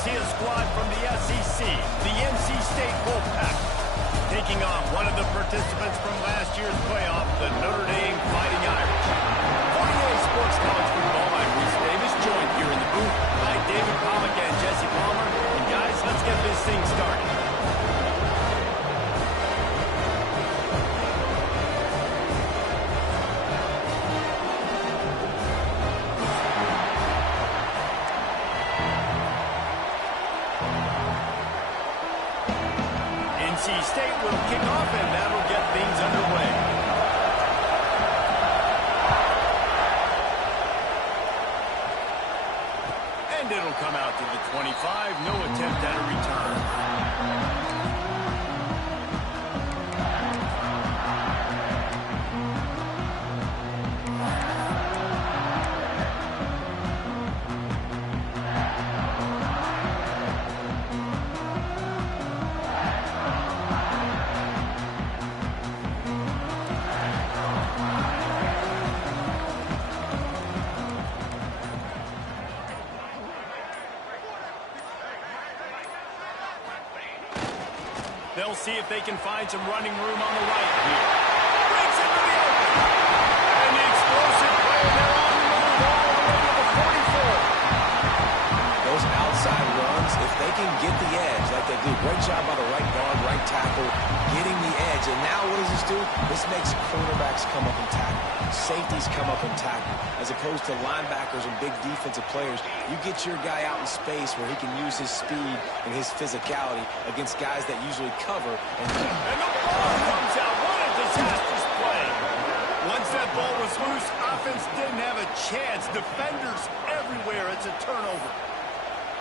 see a squad from the SEC, the NC State Wolfpack, taking on one of the participants from last year's playoff, the Notre Dame Fighting Irish. For EA Sports College Football, I'm Reese Davis, joined here in the booth by David Pollack and Jesse Palmer. And guys, let's get this thing started. NC State will kick off, and that'll get things underway. And it'll come out to the 25. No attempt at a return. They'll see if they can find some running room on the right here. Breaks into the open. And the explosive play, they're on the move all the way to the 44. Those outside runs, if they can get the edge like they do, great job by the right guard, right tackle, getting the edge. And now what does this do? This makes cornerbacks come up and tackle. Safeties come up and tackle. As opposed to linebackers and big defensive players, you get your guy out in space where he can use his speed and his physicality against guys that usually cover. And the ball comes out. What a disastrous play. Once that ball was loose, offense didn't have a chance. Defenders everywhere. It's a turnover.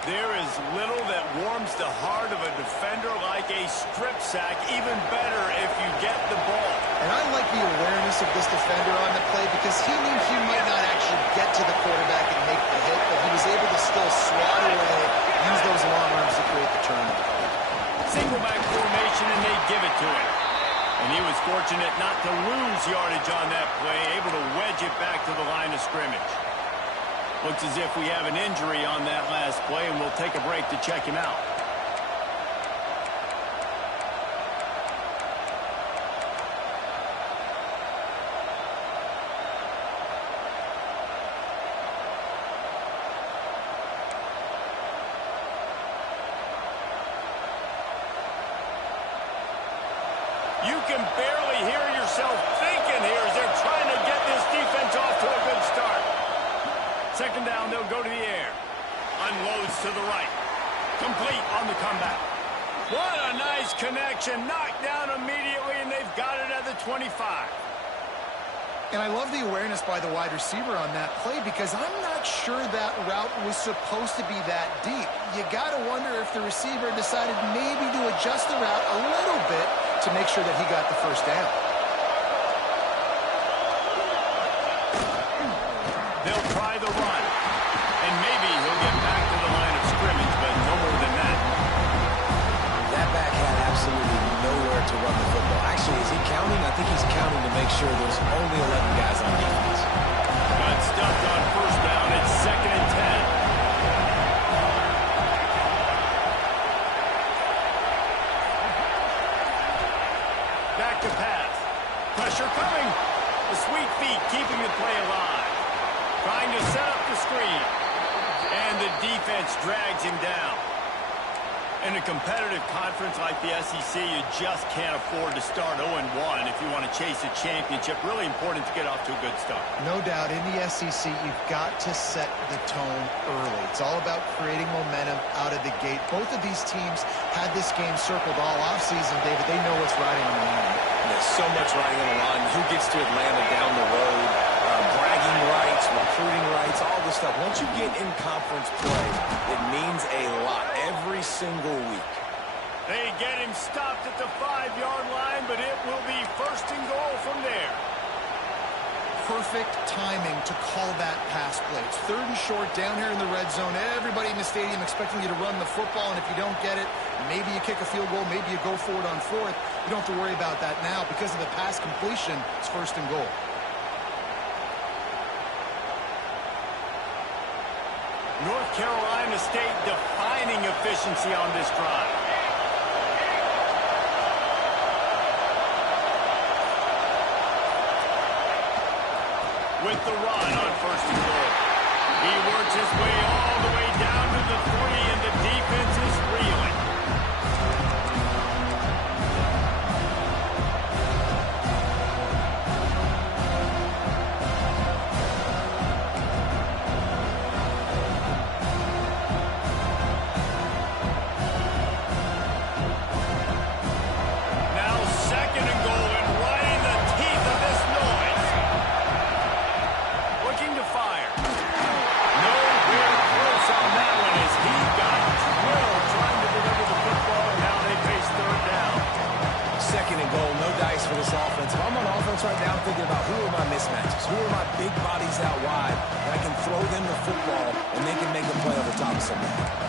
There is little that warms the heart of a defender like a strip sack. Even better if you get the ball. And I like the awareness of this defender on the play because he knew he might not actually get to the quarterback and make the hit, but he was able to still swat away, use those long arms to create the turnover. Single back formation, and they give it to him. And he was fortunate not to lose yardage on that play, able to wedge it back to the line of scrimmage. Looks as if we have an injury on that last play, and we'll take a break to check him out. You can barely hear yourself thinking here as they're trying to get this defense off to a good start. Second down, they'll go to the air. Unloads to the right. Complete on the comeback. What a nice connection. Knocked down immediately, and they've got it at the 25. And I love the awareness by the wide receiver on that play because I'm not sure that route was supposed to be that deep. You got to wonder if the receiver decided maybe to adjust the route a little bit to make sure that he got the first down. They'll try the run. And maybe he'll get back to the line of scrimmage, but no more than that. that back had absolutely nowhere to run the football. Actually, is he counting? I think he's counting to make sure there's only 11 guys on defense. Got stuffed on first down. It's 2nd and 10. Back to pass. Pressure coming. The sweet feet keeping the play alive. Trying to set up the screen. And the defense drags him down. In a competitive conference like the SEC, you just can't afford to start 0-1 if you want to chase a championship. Really important to get off to a good start. No doubt, in the SEC, you've got to set the tone early. It's all about creating momentum out of the gate. Both of these teams had this game circled all offseason, David. They know what's riding on the line. There's so much riding on the line. Who gets to Atlanta down the road? Bragging rights, recruiting rights, all this stuff. Once you get in conference play, it means a lot every single week. They get him stopped at the 5-yard line, but it will be 1st and goal from there. Perfect timing to call that pass play. It's 3rd and short down here in the red zone. Everybody in the stadium expecting you to run the football, and if you don't get it, maybe you kick a field goal, maybe you go for it on 4th. You don't have to worry about that now. Because of the pass completion, it's 1st and goal. North Carolina State defining a efficiency on this drive. With the run on 1st and goal. He works his way all the way down to the 3, and the defense is reeling. Now 2nd and goal, and right in the teeth of this noise. Looking to fire. Nowhere close on that one as he got drilled trying to deliver the football, and now they face 3rd down. 2nd and goal, no dice for this offense. If I'm on offense right now, I'm thinking about who are my mismatches, who are my big bodies out wide, and I can throw them the football, and they can make a play over top of somebody.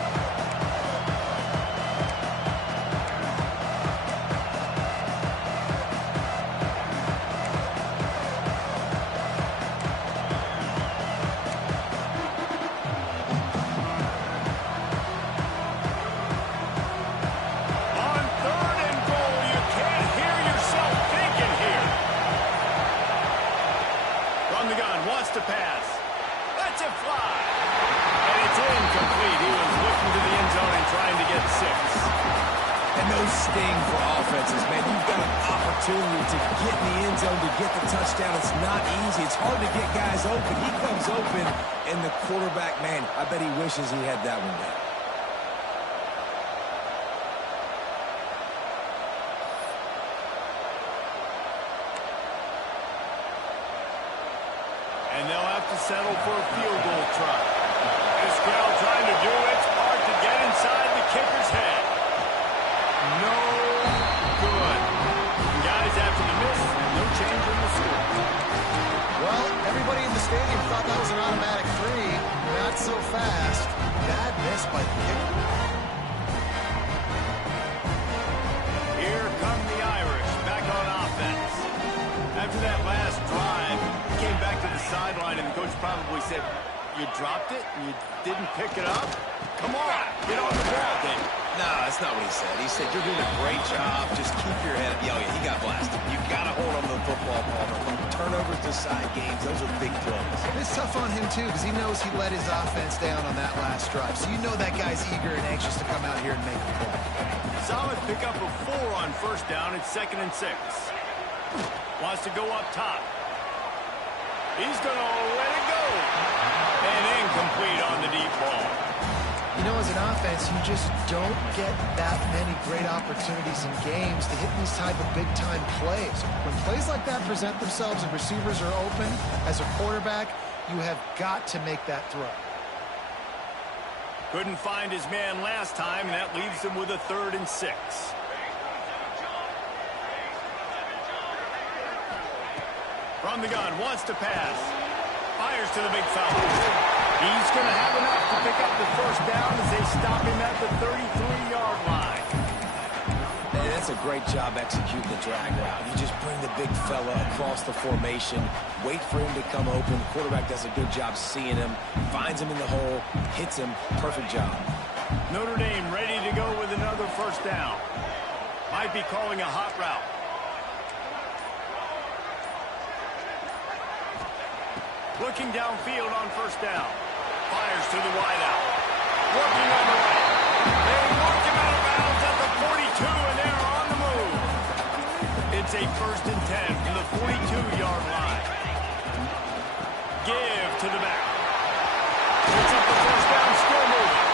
On 3rd and goal, you can't hear yourself thinking here. From the gun, wants to pass. Lets it fly. And it's incomplete. He was looking to the end zone and trying to get 6. And no sting for offenses, man. You've got an opportunity to get in the end zone, to get the touchdown. It's not easy. It's hard to get guys open. He comes open, and the quarterback, man, I bet he wishes he had that one down. And they'll have to settle for a field goal try. This crowd trying to do its part to get inside the kicker's head. No good. Guys, after the miss, no change in the score. Well, everybody in the stadium thought that was an automatic 3. Not so fast. Bad miss by the kicker. Here come the Irish back on offense. After that last drive, he came back to the sideline, and the coach probably said, "You dropped it and you didn't pick it up? Come on, get on the ball, David." No, that's not what he said. He said, you're doing a great job. Just keep your head up. Yeah, he got blasted. You've got to hold on to the football, Palmer. From turnovers to side games, those are big plays. It's tough on him, too, because he knows he let his offense down on that last drive. So you know that guy's eager and anxious to come out here and make the play. Solid pickup of 4 on 1st down. It's 2nd and 6. Wants to go up top. He's going to let it go. And incomplete on the deep ball. You know, as an offense, you just don't get that many great opportunities in games to hit these type of big-time plays. When plays like that present themselves and receivers are open, as a quarterback, you have got to make that throw. Couldn't find his man last time, and that leaves him with a 3rd and 6. From the gun, wants to pass. Fires to the big fella. He's going to have enough to pick up the 1st down as they stop him at the 33-yard line. Hey, that's a great job executing the drag route. You just bring the big fella across the formation, wait for him to come open. The quarterback does a good job seeing him, finds him in the hole, hits him. Perfect job. Notre Dame ready to go with another 1st down. Might be calling a hot route. Looking downfield on 1st down. Fires to the wideout. Working on the right. They work him out of bounds at the 42, and they're on the move. It's a 1st and 10 from the 42-yard line. Give to the back. Puts up the 1st down, still moving.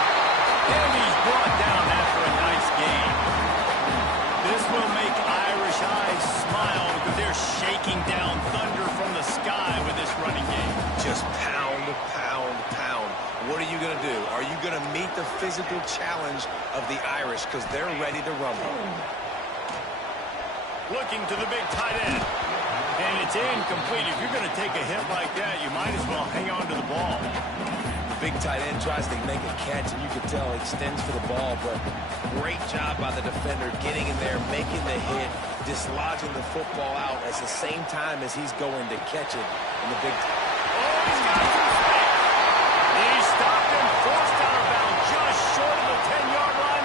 And he's brought down after a nice gain. This will make Irish eyes smile because they're shaking down thunder from the sky with this running game. Just pound, pound, pound. What are you going to do? Are you going to meet the physical challenge of the Irish because they're ready to rumble? Looking to the big tight end. And it's incomplete. If you're going to take a hit like that, you might as well hang on to the ball. The big tight end tries to make a catch, and you can tell he extends for the ball, but great job by the defender getting in there, making the hit, dislodging the football out at the same time as he's going to catch it. And the big... Oh, he's got some space. He stopped and forced out of bounds just short of the 10-yard line.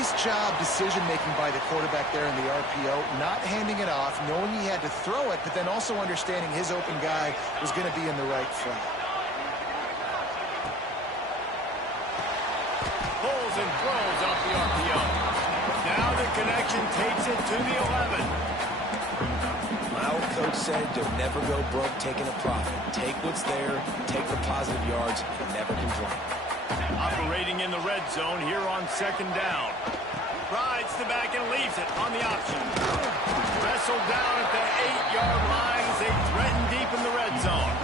Nice job decision-making by the quarterback there in the RPO, not handing it off, knowing he had to throw it, but then also understanding his open guy was going to be in the right front. Pulls and throws off the RPO. Now the connection takes it to the 11. My old coach said you'll never go broke taking a profit. Take what's there, take the positive yards, and never complain. Operating in the red zone here on second down. Rides the back and leaves it on the option. Wrestled down at the 8-yard line as they threaten deep in the red zone.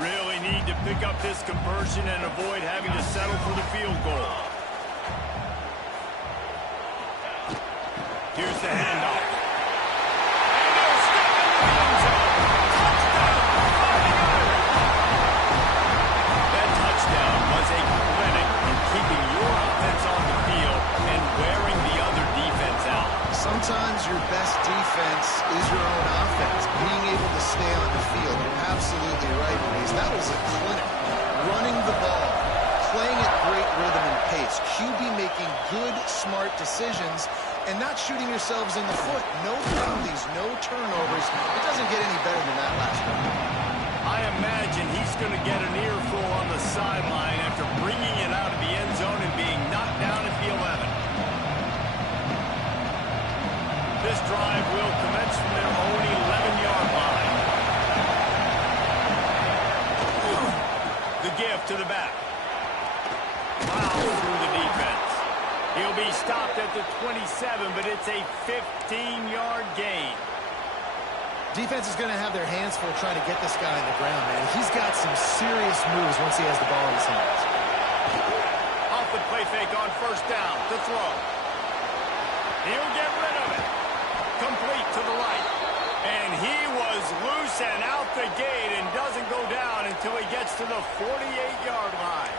Really need to pick up this conversion and avoid having to settle for the field goal. Here's the handoff. And they'll step into the end zone. Touchdown, Fighting Irish. That touchdown was a clinic in keeping your offense on the field and wearing the other defense out. Sometimes your best defense is your own offense, being able to stay on the field. You're absolutely right, Reese. That was a clinic. Running the ball, playing at great rhythm and pace. QB making good, smart decisions, and not shooting yourselves in the foot. No penalties, no turnovers. It doesn't get any better than that last one. I imagine he's going to get an earful on the sideline after bringing it out of the end zone and being knocked down at the 11. This drive will commence from their own 11-yard line. The give to the back. Plows through the defense. He'll be stopped at the 27, but it's a 15-yard gain. Defense is going to have their hands full trying to get this guy on the ground, man. He's got some serious moves once he has the ball in his hands. Off the play fake on first down to throw. He'll get rid of it. Complete to the right. And he was loose and out the gate and doesn't go down until he gets to the 48-yard line.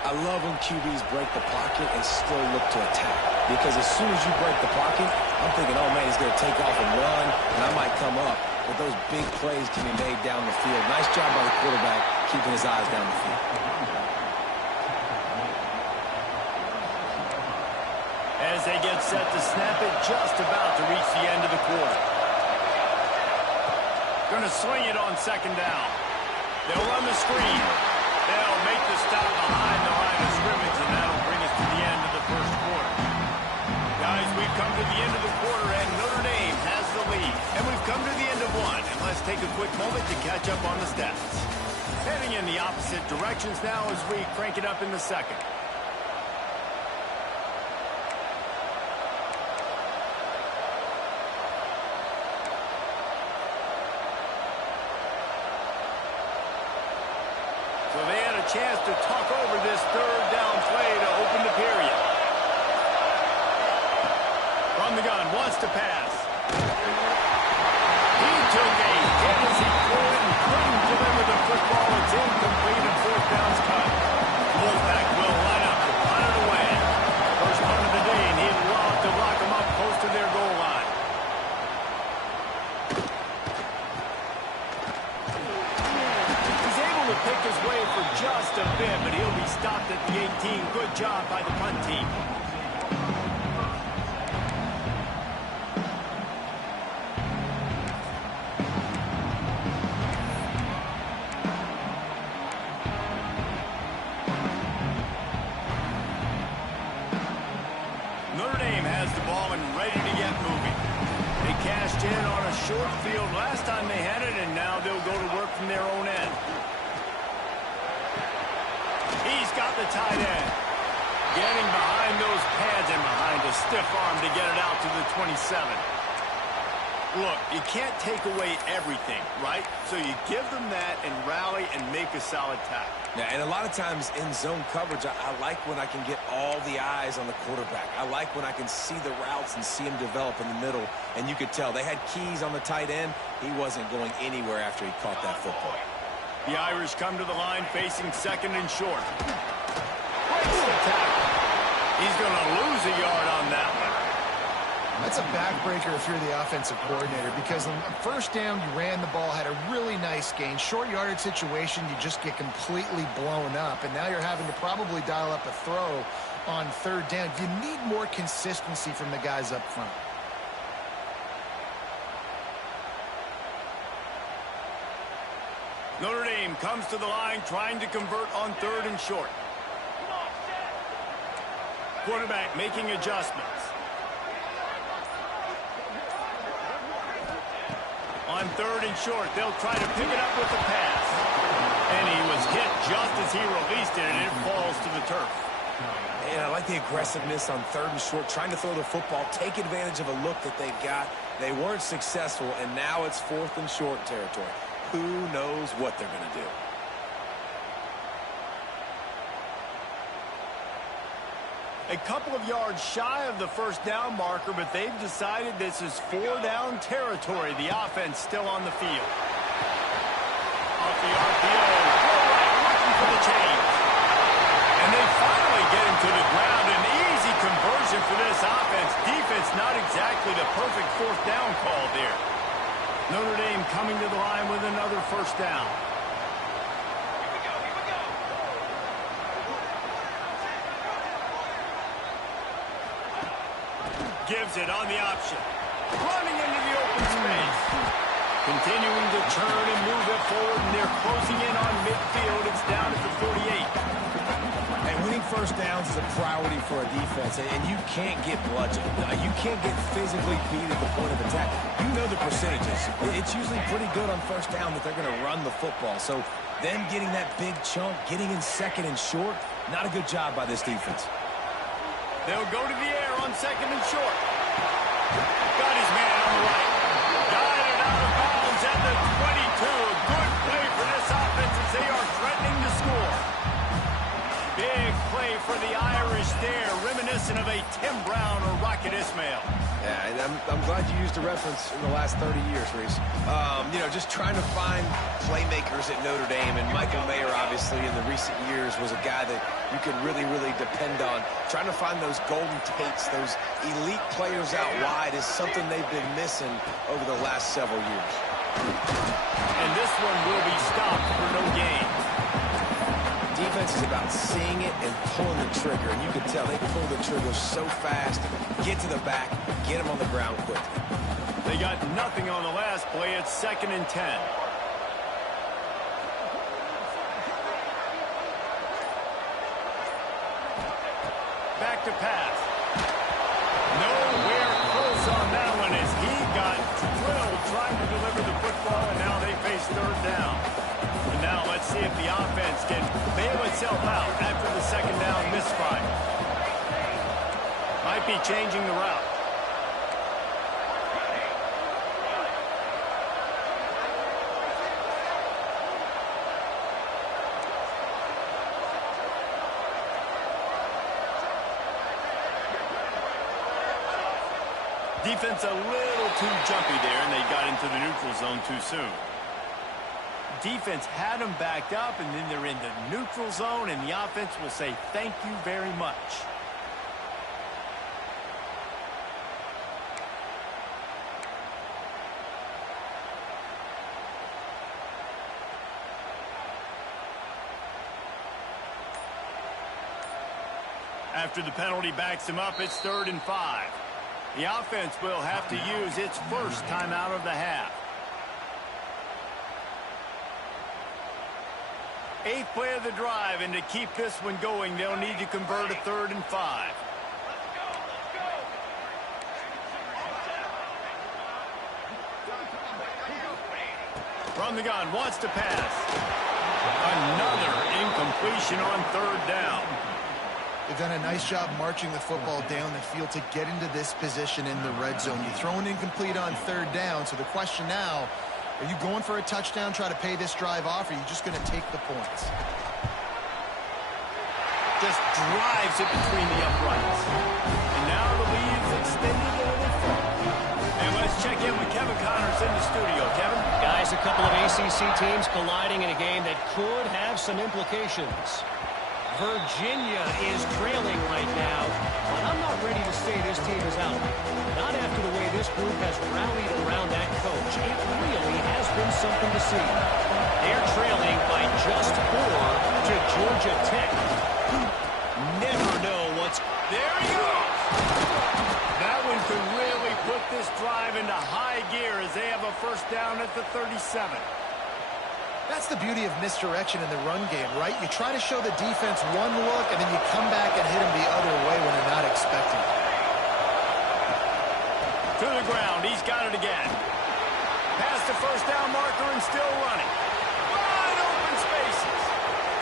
I love when QBs break the pocket and still look to attack. Because as soon as you break the pocket, I'm thinking, oh, man, he's going to take off and run, and I might come up. But those big plays can be made down the field. Nice job by the quarterback keeping his eyes down the field. As they get set to snap it, just about to reach the end of the quarter. Going to swing it on second down. They'll run the screen. They'll make the stop behind the line of scrimmage, and that'll bring us to the end of the first quarter. Guys, we've come to the end of the quarter, and Notre Dame has the lead. And we've come to the end of one, and let's take a quick moment to catch up on the stats. Heading in the opposite directions now as we crank it up in the second. So they had a chance to talk over this third down play to open the period. From the gun, wants to pass. He took a hit as he threw it and couldn't deliver the football. It's incomplete and fourth down's cut. Wolfpack will line up to punt it away. First punt of the day, and he'd love to lock them up close to their goal line. Pick his way for just a bit, but he'll be stopped at the 18. Good job by the punt team. Notre Dame has the ball and ready to get moving. They cashed in on a short field last time they had it, and now they'll go to work from their own end. He's got the tight end. Getting behind those pads and behind a stiff arm to get it out to the 27. Look, you can't take away everything, right? So you give them that and rally and make a solid tackle. Yeah, and a lot of times in zone coverage, I like when I can get all the eyes on the quarterback. I like when I can see the routes and see him develop in the middle. And you could tell they had keys on the tight end. He wasn't going anywhere after he caught that football. The Irish come to the line facing second and short. Breaks the tackle. He's going to lose a yard on that one. I That's a backbreaker if you're the offensive coordinator, because on first down, you ran the ball, had a really nice gain. Short yardage situation, you just get completely blown up, and now you're having to probably dial up a throw on third down. You need more consistency from the guys up front. Notre Dame comes to the line trying to convert on third and short. Quarterback making adjustments. On third and short, they'll try to pick it up with the pass. And he was hit just as he released it, and it falls to the turf. And I like the aggressiveness on third and short, trying to throw the football, take advantage of a look that they've got. They weren't successful, and now it's fourth and short territory. Who knows what they're going to do? A couple of yards shy of the first down marker, but they've decided this is 4-down territory. The offense still on the field. Off the RPO, looking for the change. And they finally get him to the ground. An easy conversion for this offense. Defense not exactly the perfect fourth down call there. Notre Dame coming to the line with another first down. Gives it on the option. Running into the open space. Continuing to turn and move it forward, and they're closing in on midfield. It's down at the 48. And winning first downs is a priority for a defense, and you can't get bludgeoned. You can't get physically beat at the point of attack. You know the percentages. It's usually pretty good on first down that they're going to run the football. So them getting that big chunk, getting in second and short, not a good job by this defense. They'll go to the air on second and short. Got his man on the right. Got it out of bounds at the 22. A good play for this offense as they are threatening to score. Big play for the Irish there, reminiscent of a Tim Brown or Rocket Ismail. Yeah, and I'm glad you used a reference in the last 30 years, Reese. Just trying to find playmakers at Notre Dame, and Michael Mayer, obviously, in the recent years was a guy that you could really, really depend on. Trying to find those golden Tates, those elite players out wide is something they've been missing over the last several years. And this one will be stopped for no gain. Defense is about seeing it and pulling the trigger, and you can tell they pull the trigger so fast, get to the back, get them on the ground quickly. They got nothing on the last play. It's 2nd and 10. Back to pass. Nowhere close on that one as he got drilled trying to deliver the football, and now they face third down. And now let's see if the offense can bail itself out after the second down misfire. Might be changing the route. Defense a little too jumpy there, and they got into the neutral zone too soon. Defense had them backed up, and then they're in the neutral zone, and the offense will say thank you very much. After the penalty backs him up, it's 3rd and 5. The offense will have to use its first timeout of the half. 8th play of the drive, and to keep this one going, they'll need to convert a 3rd and 5. From the gun, wants to pass. Another incompletion on 3rd down. They've done a nice job marching the football down the field to get into this position in the red zone. You throw an incomplete on 3rd down, so the question now, are you going for a touchdown, try to pay this drive off, or are you just going to take the points? Just drives it between the uprights. And now the lead's extended a little further. And let's check in with Kevin Connors in the studio. Kevin? Guys, a couple of ACC teams colliding in a game that could have some implications. Virginia is trailing right now, but I'm not ready to say this team is out. Not after the group has rallied around that coach. It really has been something to see. They're trailing by just 4 to Georgia Tech. Never know what's... There he goes! That one could really put this drive into high gear as they have a first down at the 37. That's the beauty of misdirection in the run game, right? You try to show the defense one look, and then you come back and hit them the other way when they're not expecting it. To the ground, he's got it again. Past the first down marker and still running. Wide open spaces.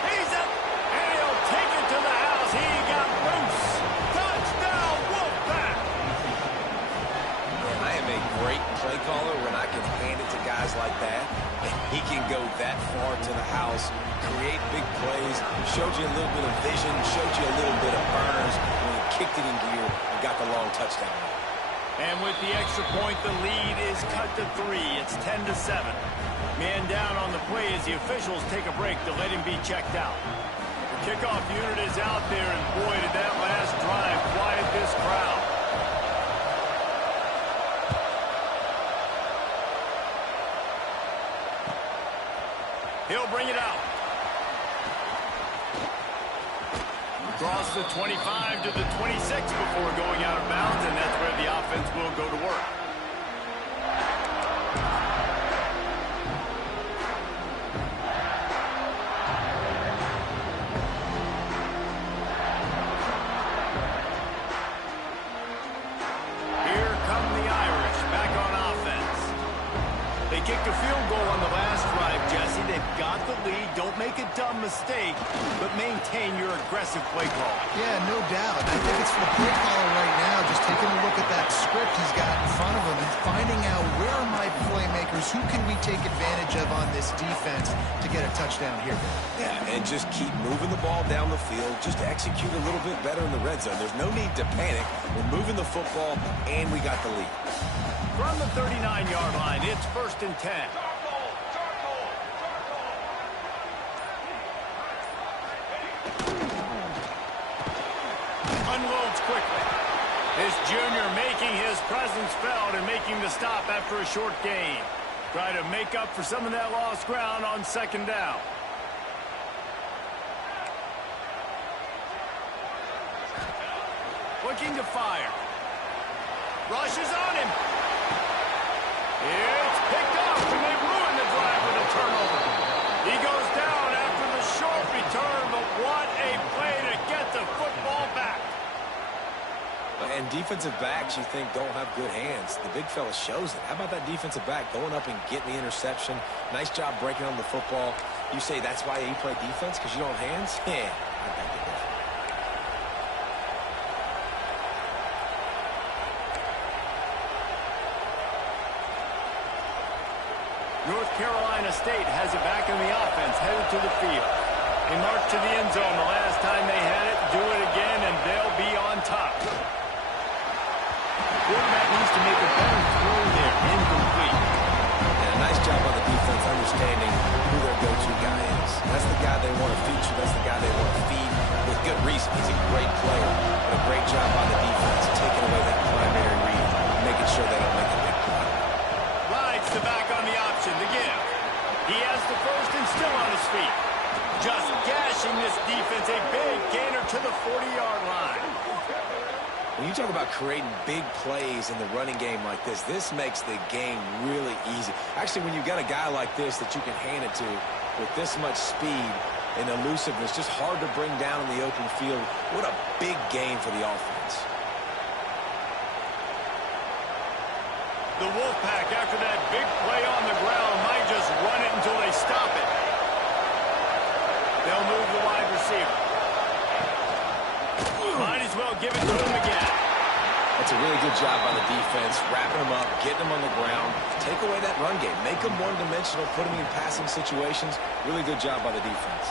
He's up, and he'll take it to the house. He got loose. Touchdown, Wolfpack! Man, I am a great play caller when I can hand it to guys like that. And he can go that far to the house, create big plays, showed you a little bit of vision, showed you a little bit of burners when he kicked it in gear and got the long touchdown. And with the extra point, the lead is cut to 3. It's 10-7. Man down on the play as the officials take a break to let him be checked out. The kickoff unit is out there, and boy, did that last drive quiet this crowd. He'll bring it out. Across the 25 to the 26 before going out of bounds, and that's where the offense will go to work. Here come the Irish back on offense. They kicked a field goal on the last drive, Jesse. They've got the lead. Don't make a dumb mistake, but maintain your aggressive play call. Yeah, no doubt. I think it's for the play caller right now, just taking a look at that script he's got in front of him and finding out where are my playmakers, who can we take advantage of on this defense to get a touchdown here. Yeah, and just keep moving the ball down the field. Just execute a little bit better in the red zone. There's no need to panic. We're moving the football, and we got the lead. From the 39-yard line, it's 1st and 10. Unloads quickly. This junior making his presence felt and making the stop after a short gain. Try to make up for some of that lost ground on 2nd down. Looking to fire. Rushes on him. It's picked up, and they ruin the drive with a turnover. He goes down after the short return, but what a play to get the football back. And defensive backs, you think, don't have good hands. The big fella shows it. How about that defensive back going up and getting the interception? Nice job breaking on the football. You say that's why you play defense, because you don't have hands? Yeah, I beg to differ. North Carolina State has it back in the offense, headed to the field. They march to the end zone the last time they had it, do it again, and they'll be on top. Quarterback needs to make a better throw there, incomplete. And a nice job by the defense understanding who their go-to guy is. That's the guy they want to feature. That's the guy they want to feed with good reason. He's a great player, but a great job by the defense taking away that primary read, making sure they don't make a big play. Rides the back on the option, the give. He has the first and still on his feet. Just gashing this defense, a big gainer to the 40-yard line. When you talk about creating big plays in the running game like this makes the game really easy. Actually, when you've got a guy like this that you can hand it to with this much speed and elusiveness, just hard to bring down in the open field. What a big game for the offense. The Wolfpack, after that big play on the ground, might just run it until they stop it. They'll move the wide receiver. Might as well give it to him again. That's a really good job by the defense, wrapping them up, getting them on the ground. Take away that run game. Make them one-dimensional, put them in passing situations. Really good job by the defense.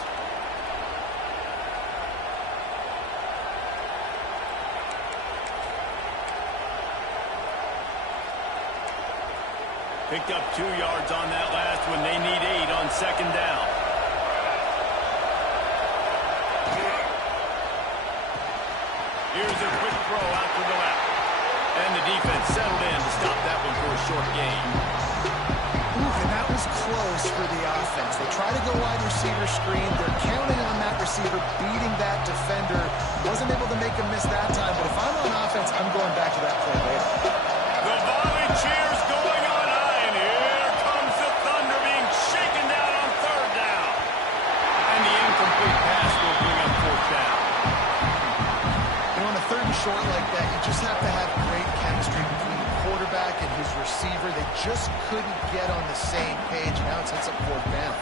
Picked up 2 yards on that last one. They need 8 on 2nd down. Here's a quick throw out to the left. And the defense settled in to stop that short gain. Ooh, and that was close for the offense. They try to go wide receiver screen. They're counting on that receiver beating that defender. Wasn't able to make a miss that time, but if I'm on offense, I'm going back to that play later. The volley cheers going on high, and here comes the Thunder being shaken down on third down. And the incomplete pass will bring up fourth down. You know, on a third and short like that, you just have to have great chemistry between the quarterback and his receiver. They just couldn't get on the same page. Now it sets up fourth down.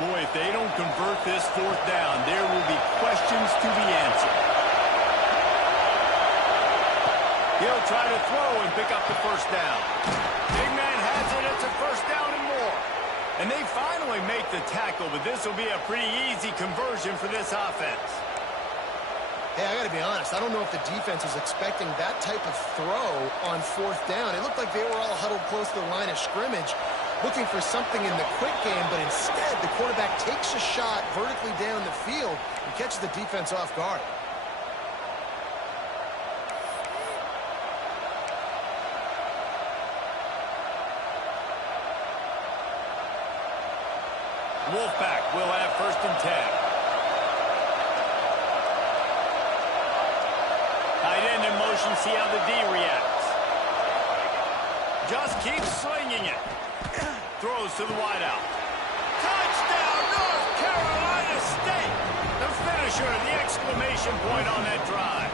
Boy, if they don't convert this fourth down, there will be questions to be answered. He'll try to throw and pick up the first down. Big man has it. It's a first down and more. And they finally make the tackle, but this will be a pretty easy conversion for this offense. Hey, I got to be honest. I don't know if the defense was expecting that type of throw on fourth down. It looked like they were all huddled close to the line of scrimmage, looking for something in the quick game, but instead the quarterback takes a shot vertically down the field and catches the defense off guard. Wolfpack will have first and 10. Tight end in motion, see how the D reacts. Just keep slinging it. Throws to the wideout. Touchdown, North Carolina State! The finisher, the exclamation point on that drive.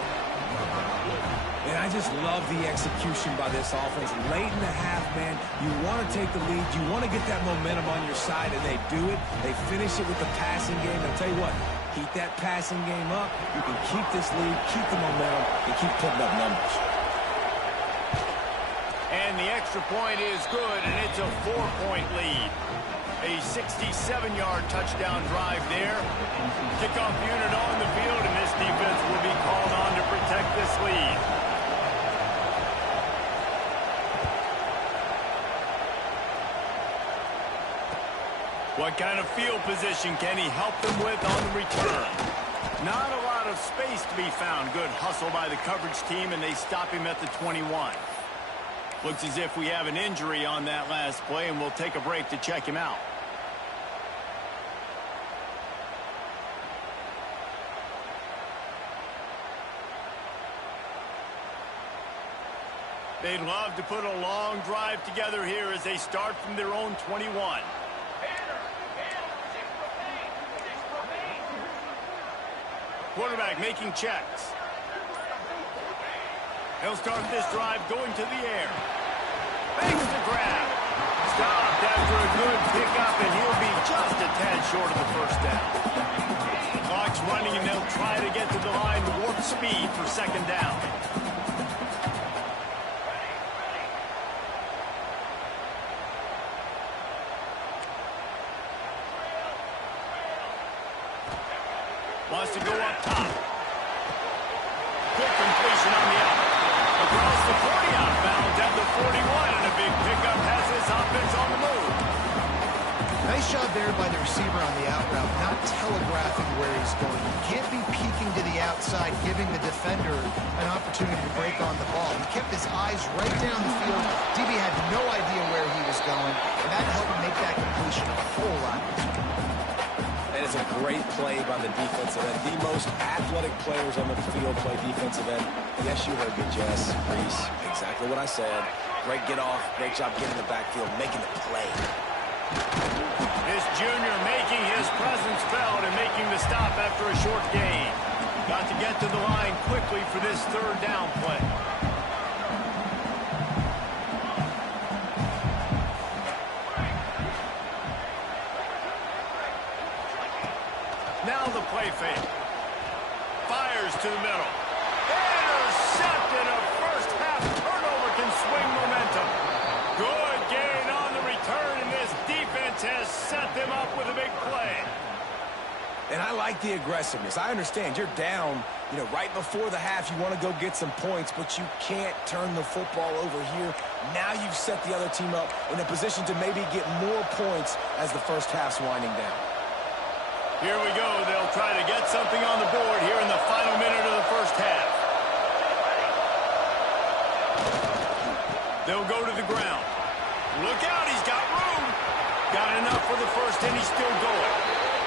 And I just love the execution by this offense. Late in the half, man, you want to take the lead. You want to get that momentum on your side, and they do it. They finish it with the passing game. I'll tell you what, keep that passing game up. You can keep this lead, keep the momentum, and keep putting up numbers. And the extra point is good, and it's a 4-point lead. A 67-yard touchdown drive there. Kickoff unit on the field, and this defense will be called on to protect this lead. What kind of field position can he help them with on the return? Not a lot of space to be found. Good hustle by the coverage team, and they stop him at the 21. Looks as if we have an injury on that last play, and we'll take a break to check him out. They'd love to put a long drive together here as they start from their own 21. Quarterback making checks. He'll start this drive going to the air. Makes the grab. Stopped after a good pickup, and he'll be just a tad short of the first down. Clock's running, and they'll try to get to the line to warp speed for second down. Wants to go up top. Quick completion on the out. Across the 40 outbound at the 41, and a big pickup has this offense on the move. Nice job there by the receiver on the out route, not telegraphing where he's going. You can't be peeking to the outside, giving the defender an opportunity to break on the ball. He kept his eyes right down the field. DB had no idea where he was going, and that helped him make that completion a whole lot easier. And it's a great play by the defensive end. The most athletic players on the field play defensive end. Yes, you heard me, Jess, Reese. Exactly what I said. Great get off. Great job getting in the backfield, making the play. This junior making his presence felt and making the stop after a short gain. Got to get to the line quickly for this third down play. Now the play fake. Fires to the middle. Intercepted. A first half turnover can swing momentum. Good gain on the return, and this defense has set them up with a big play. And I like the aggressiveness. I understand you're down, right before the half. You want to go get some points, but you can't turn the football over here. Now you've set the other team up in a position to maybe get more points as the first half's winding down. Here we go. They'll try to get something on the board here in the final minute of the first half. They'll go to the ground. Look out, he's got room. Got enough for the first, and he's still going.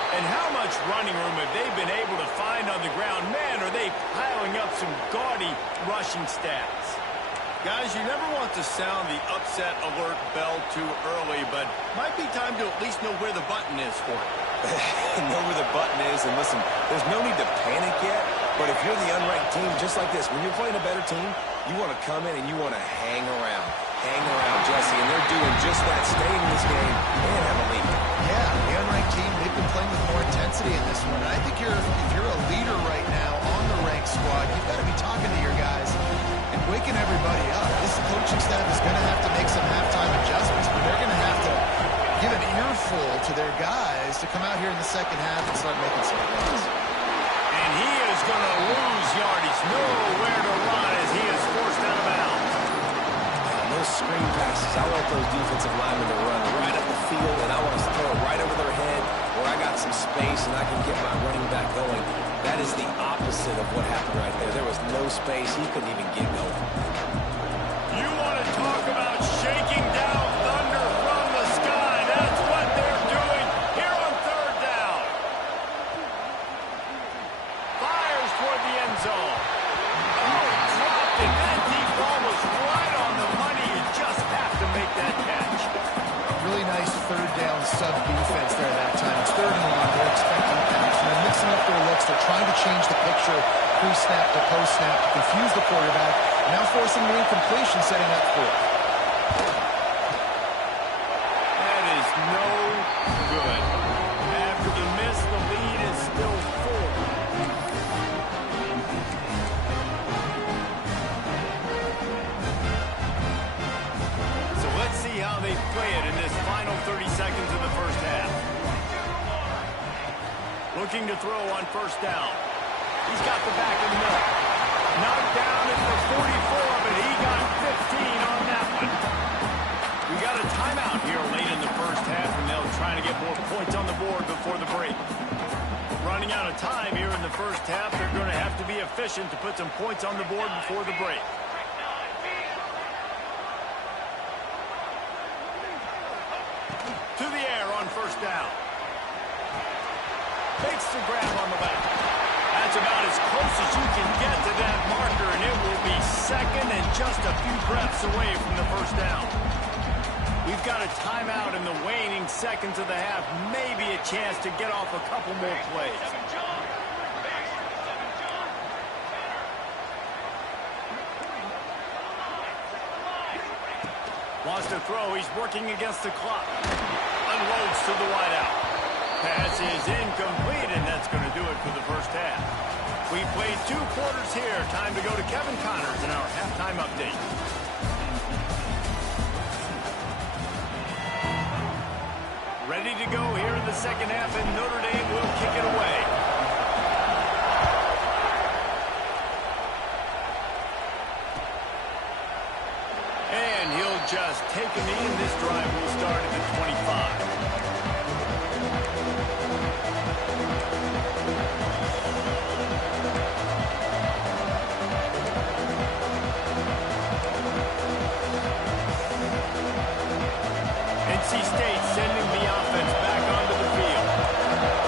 And how much running room have they been able to find on the ground? Man, are they piling up some gaudy rushing stats. Guys, you never want to sound the upset alert bell too early, but might be time to at least know where the button is for it. Know where the button is, and listen, there's no need to panic yet, but if you're the unranked team, just like this, when you're playing a better team, you want to come in and you want to hang around. Hang around, Jesse, and they're doing just that, staying in this game and have a lead. Yeah, the unranked team, they've been playing with more intensity in this one. And I think if you're a leader right now on the ranked squad, you've got to be talking to your guys and waking everybody up. This coaching staff is going to have to make some halftime adjustments, but they're going to have to give an earful to their guys to come out here in the second half and start making some plays. And he is going to lose yardage. Nowhere to run as he is forced out of bounds. Those screen passes, I want those defensive linemen to run right up the field, and I want to throw it right over their head where I got some space and I can get my running back going. That is the opposite of what happened right there. There was no space. He couldn't even get going. You want to talk about shaking down thunder from the sky. That's what they're doing here on third down. Fires toward the end zone. Oh, dropped it. That deep ball was right on the money. You just have to make that catch. Really nice third down sub-defense there that time. It's third and long. They're expecting a pass. And they're mixing up their looks. They're trying to change the picture pre-snap to post-snap to confuse the quarterback. Now forcing the incompletion, setting up for it. That is no good. After the miss, the lead is still 4. So let's see how they play it in this final 30 seconds of the first half. Looking to throw on first down. He's got the back in the middle. Knocked down at the 44, but he got 15 on that one. We got a timeout here late in the first half, and they'll try to get more points on the board before the break. Running out of time here in the first half, they're going to have to be efficient to put some points on the board before the break. To the air on first down. Makes the grab on the back. That's about as close as you can get to that marker, and it will be second and just a few breaths away from the first down. We've got a timeout in the waning seconds of the half, maybe a chance to get off a couple more plays. Wants to throw, he's working against the clock. Unloads to the wideout. Pass is incomplete, and that's going to do it for the first half. We played 2 quarters here. Time to go to Kevin Connors in our halftime update. Ready to go here in the second half, and Notre Dame will kick it away. And he'll just take a knee, and this drive will start at the 25. NC State sending the offense back onto the field.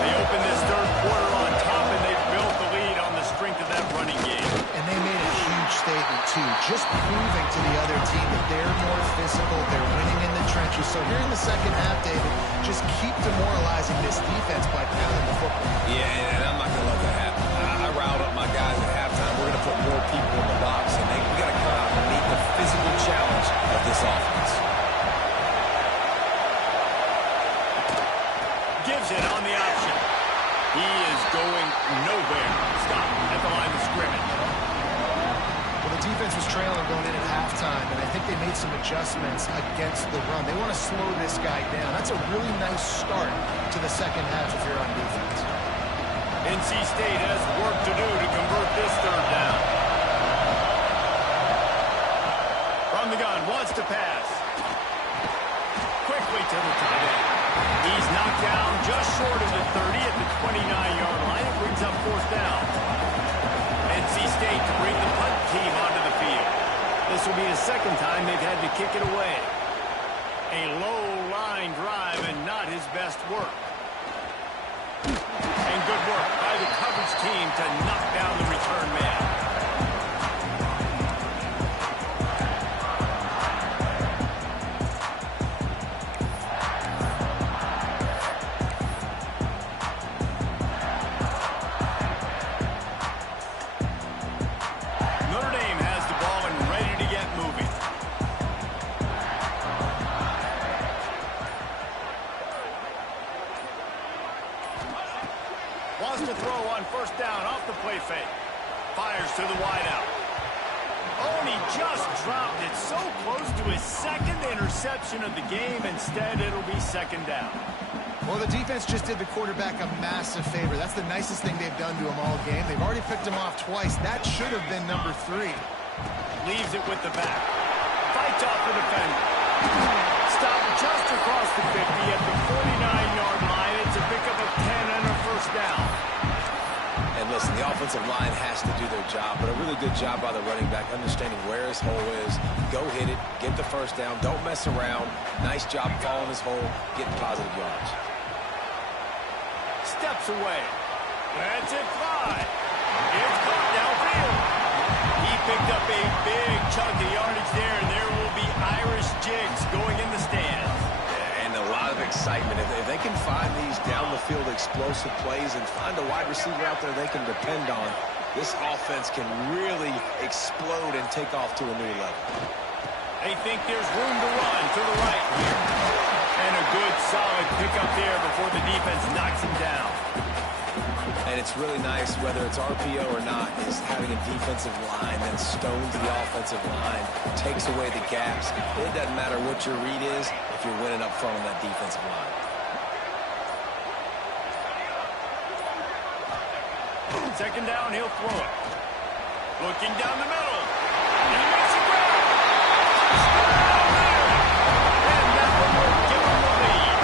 They open this third quarter on top, and they've built the lead on the strength of that running game. And they made a huge statement, too, just proving to the other team that they're more physical, they're winning in the trenches. So here in the second half, David, just keep demoralizing this defense by pounding the football. Yeah, and I'm not going to let that happen. I riled up my guys at halftime. We're going to put more people in the box, and we got to come out and meet the physical challenge of this offense. Gives it on the option. He is going nowhere. Stop at the line of scrimmage. Well, the defense was trailing going in at halftime, and I think they made some adjustments against the run. They want to slow this guy down. That's a really nice start to the second half if you're on defense. NC State has work to do to convert this third down. From the gun, wants to pass. Quickly to the tight end. He's knocked down just short of the 30 at the 29-yard line. It brings up fourth down. NC State to bring the punt team onto the field. This will be the second time they've had to kick it away. A low-line drive and not his best work. And good work by the coverage team to knock down the return man. Notre Dame has the ball and ready to get moving. Wants to throw on first down off the play fake. Fires to the wideout. Oh, and he just dropped it so close to his second interception of the game. Instead, it'll be second down. Well, the defense just did the quarterback a massive favor. That's the nicest thing they've done to him all game. They've already picked him off twice. That should have been number 3. Leaves it with the back. Fights off the defender. Stopped just across the 50 at the 49-yard line. It's a pickup of 10 and a first down. And listen, the offensive line has to do their job, but a really good job by the running back, understanding where his hole is. Go hit it, get the first down, don't mess around. Nice job following his hole, getting positive yards. Steps away. That's it, fly. It's caught downfield. He picked up a big chunk of yardage there, and there will be Irish jigs going in the stands. And a lot of excitement. If they can find these down-the-field explosive plays and find a wide receiver out there they can depend on, this offense can really explode and take off to a new level. They think there's room to run to the right here. And a good, solid pickup there before the defense knocks him down. And it's really nice, whether it's RPO or not, is having a defensive line that stones the offensive line, takes away the gaps. It doesn't matter what your read is if you're winning up front on that defensive line. Second down, he'll throw it. Looking down the middle. And he makes a grab. And that one will give him the lead.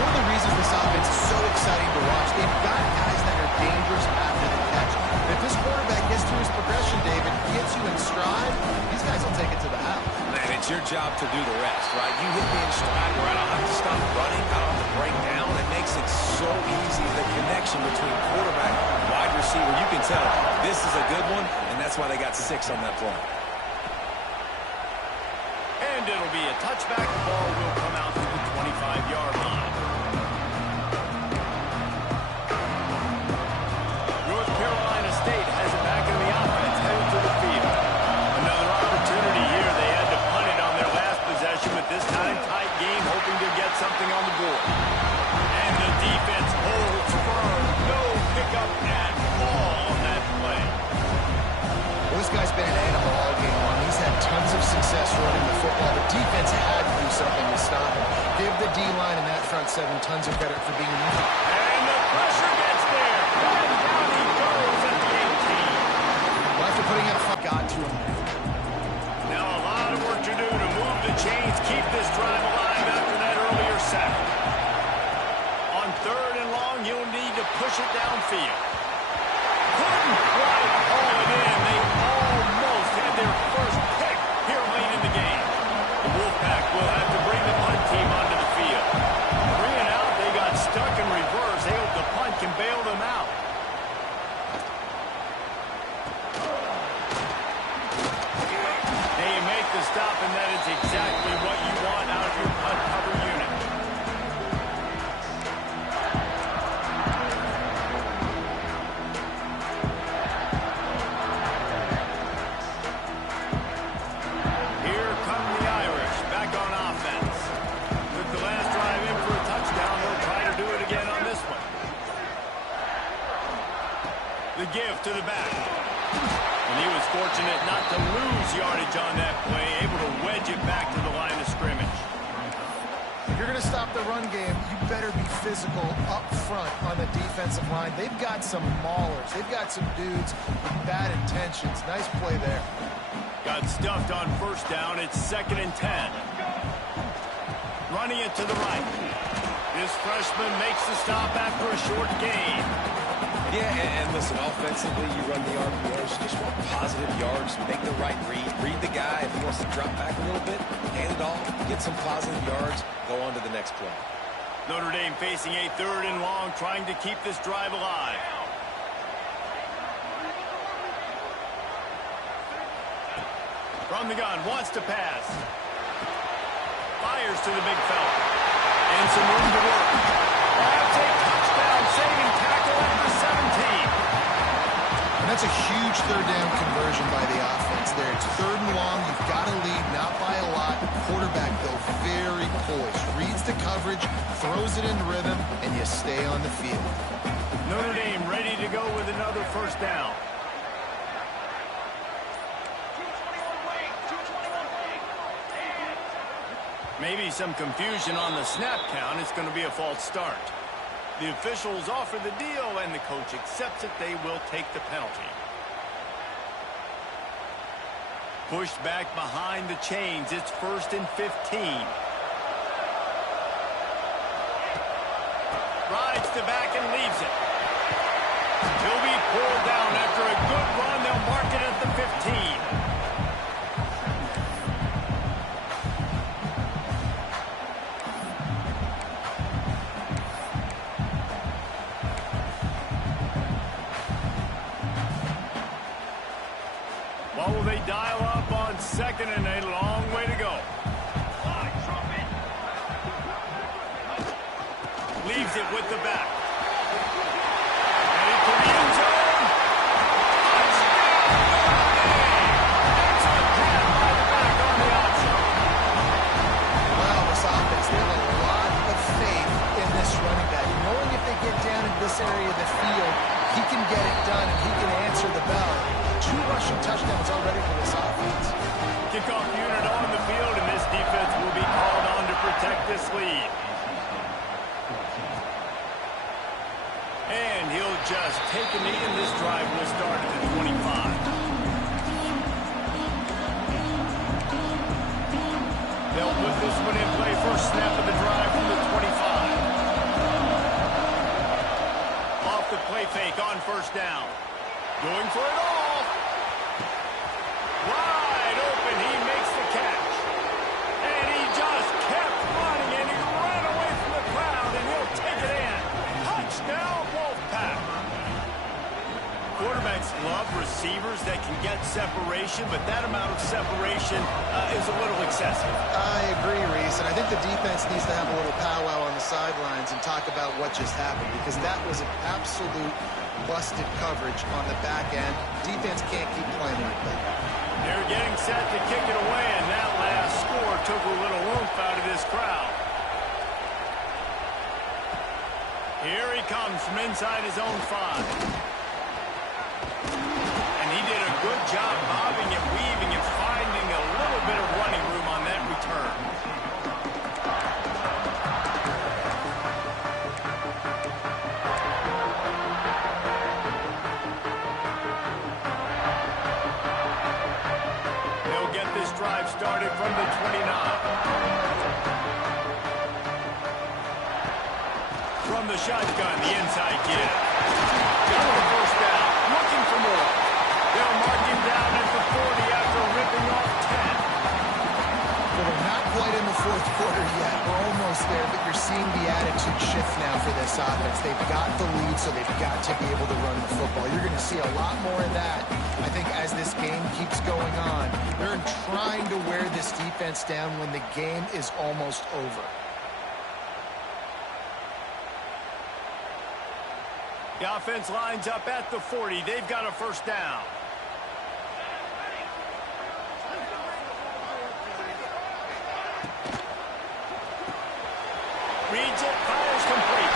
One of the reasons this offense is so exciting to watch, they've got guys that are dangerous after the catch. If this quarterback gets through his progression, David, gets you in stride, these guys will take it to the house. Man, it's your job to do the rest, right? You hit me in stride where I don't have to stop running, I don't have to break down. It makes it so easy, the connection between quarterback and wide receiver. You can tell this is a good one, and that's why they got 6 on that play. And it'll be a touchback. The ball will come out to the 25-yard line. North Carolina State has it back in the offense, headed to the field. Another opportunity here. They had to punt it on their last possession, but this time tight game, hoping to get something on the board. And the defense holds firm. No pickup at all on that play. Well, this guy's been an animal all game long. He's had tons of success running the football. The defense had to do something to stop him. Give the D-line and that front 7 tons of credit for being easy. And the pressure gets there. And down he goes at the 18. Well, after putting it front, got to him. Now a lot of work to do to move the chains, keep this drive alive after that earlier sack. On third and long, you'll need to push it downfield. Couldn't quite haul it in. They almost had their first pick here late in the game. The Wolfpack will have to bring the punt team onto the field. 3 and out, they got stuck in reverse. They hope the punt can bail them out. They make the stop, and that is exactly what you want out of your punt cover unit. Here come the Irish, back on offense. With the last drive in for a touchdown, they'll try to do it again on this one. The give to the back. And he was fortunate not to lose yardage on that play, able to wedge it back to the line of scrimmage. If you're going to to stop the run game, you better be physical up front on the defensive line. They've got some maulers. They've got some dudes with bad intentions. Nice play there. Got stuffed on first down. It's 2nd and 10. Running it to the right. This freshman makes the stop after a short gain. Yeah, and listen, offensively, you run the RPOs, you just want positive yards, make the right read the guy. If he wants to drop back a little bit, hand it off, get some positive yards, go on to the next play. Notre Dame facing a 3rd and long, trying to keep this drive alive. From the gun, wants to pass. Fires to the big fella. And some room to work. Perhaps a touchdown, saving tackle after 17. And that's a huge 3rd down conversion by the offense there. It's 3rd and long. You've got to lead, not by a lot. Quarterback, though, very poised. Reads the coverage, throws it in rhythm, and you stay on the field. Notre Dame ready to go with another first down. Maybe some confusion on the snap count. It's going to be a false start. The officials offer the deal, and the coach accepts it. They will take the penalty. Pushed back behind the chains. It's 1st and 15. Rides the back and leaves it. He'll be pulled down after a good run. They'll mark it at the 15. What will they dial up on 2nd and a long way to go? Leaves it with the back. Headed to the end zone. Excellent pass by the back on the option. Well, this offense, they have a lot of faith in this running back. Knowing if they get down in this area of the field, he can get it done and he can answer the bell. 2 rushing touchdowns already for this offense. Kickoff unit on the field, and this defense will be called on to protect this lead. And he'll just take a knee, and this drive will start at the 25. They'll put this one in play. First snap of the drive from the 25. Off the play fake on first down. Going for it all. Wide open, he makes the catch. And he just kept running, and he ran away from the crowd, and he'll take it in. Touchdown, Wolfpack. Quarterbacks love receivers that can get separation, but that amount of separation is a little excessive. I agree, Reese, and I think the defense needs to have a little powwow on the sidelines and talk about what just happened, because that was an absolute busted coverage on the back end. Defense can't keep playing like that. They're getting set to kick it away, and that last score took a little oomph out of this crowd. Here he comes from inside his own 5. And he did a good job bobbing and weaving and finding a little bit of running room on that return. Drive started from the 29. From the shotgun, the inside kid. Got the first down. Looking for more. They'll mark him down at the 40 after ripping off 10. Well, they're not quite in the 4th quarter yet. We're almost there, but you're seeing the attitude shift now for this offense. They've got the lead, so they've got to be able to run the football. You're going to see a lot more of that, I think, as this game keeps going on. They're trying to wear this defense down when the game is almost over. The offense lines up at the 40. They've got a first down. Reads it, fires complete.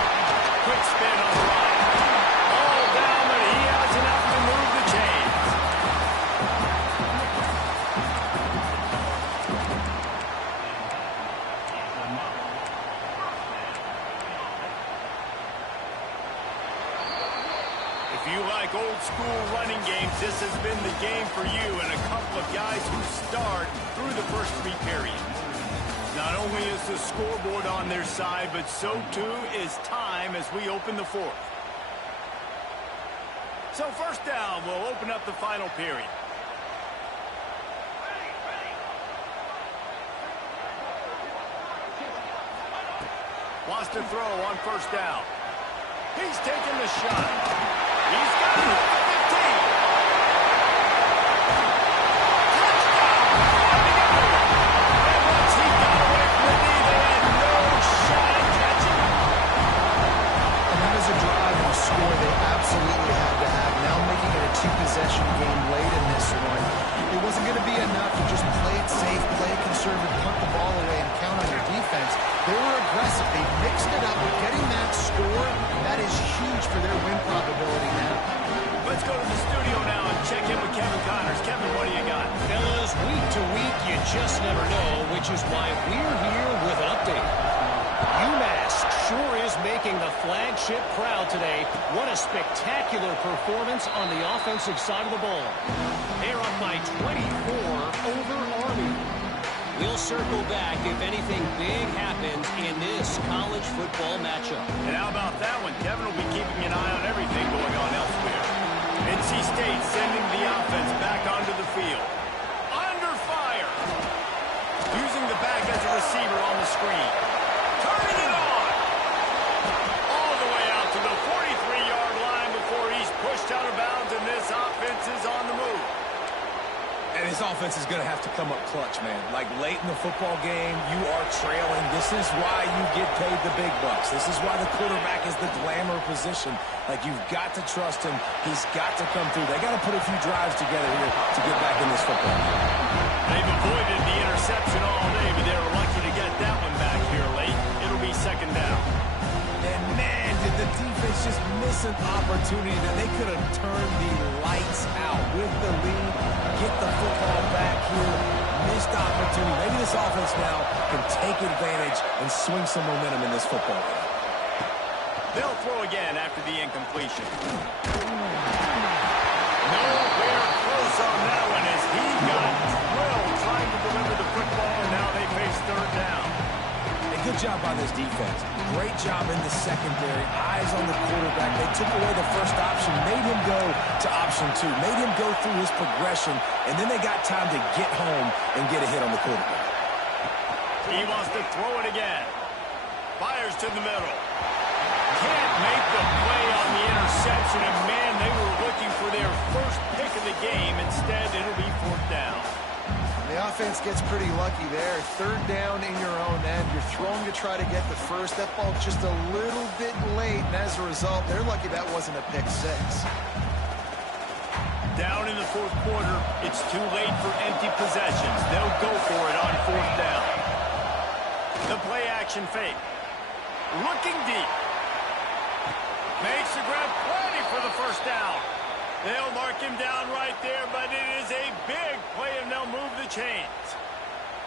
Quick spin on the right. All down, but he has enough to move the chains. If you like old-school running games, this has been the game for you and a couple of guys who start through the first 3 periods. Not only is the scoreboard on their side, but so too is time as we open the 4th. So first down, we'll open up the final period. Wants to throw on first down. He's taking the shot. He's got it at the 15. And once he got away from the knee, they had no shot at catching him. And that is a drive and a score they absolutely had to have. Now making it a 2-possession game late in this one. It wasn't going to be enough to just play it safe, play it conservative, punt the ball away, and count on your defense. They were aggressive. They mixed it up with getting that score. That is huge for their win probability now. Let's go to the studio now and check in with Kevin Connors. Kevin, what do you got? Fellas, week to week, you just never know, which is why we're here with an update. UMass sure is making the flagship proud today. What a spectacular performance on the offensive side of the ball. They're up by 24 over Army. We'll circle back if anything big happens in this college football matchup. And how about that one? Kevin will be keeping an eye on everything going on elsewhere. NC State sending the offense back onto the field. Under fire. Using the back as a receiver on the screen. Turning it on. All the way out to the 43-yard line before he's pushed out of bounds, and this offense is on the move. And his offense is going to have to come up clutch, man. Like late in the football game, you are trailing. This is why you get paid the big bucks. This is why the quarterback is the glamour position. Like, you've got to trust him. He's got to come through. They got to put a few drives together here to get back in this football game. They've avoided the interception all day, but they were lucky to get that one back here late. It'll be second down. And, man, did the defense just miss an opportunity that they could have turned the lights out with the lead, get the football back here. Missed opportunity. Maybe this offense now can take advantage and swing some momentum in this football game. They'll throw again after the incompletion. Nowhere close on that one as he got drilled trying to deliver the football, and now they face third down. Good job by this defense. Great job in the secondary. Eyes on the quarterback. They took away the first option, made him go to option 2, made him go through his progression, and then they got time to get home and get a hit on the quarterback. He wants to throw it again. Fires to the middle. Can't make the play on the interception, and man, they were looking for their first pick of the game. Instead, it'll be fourth down. The offense gets pretty lucky there. Third down in your own end. You're throwing to try to get the first. That ball just a little bit late, and as a result, they're lucky that wasn't a pick 6. Down in the fourth quarter, it's too late for empty possessions. They'll go for it on fourth down. The play action fake. Looking deep. Makes the grab, plenty for the first down. They'll mark him down right there, but it is a big play, and they'll move the chains.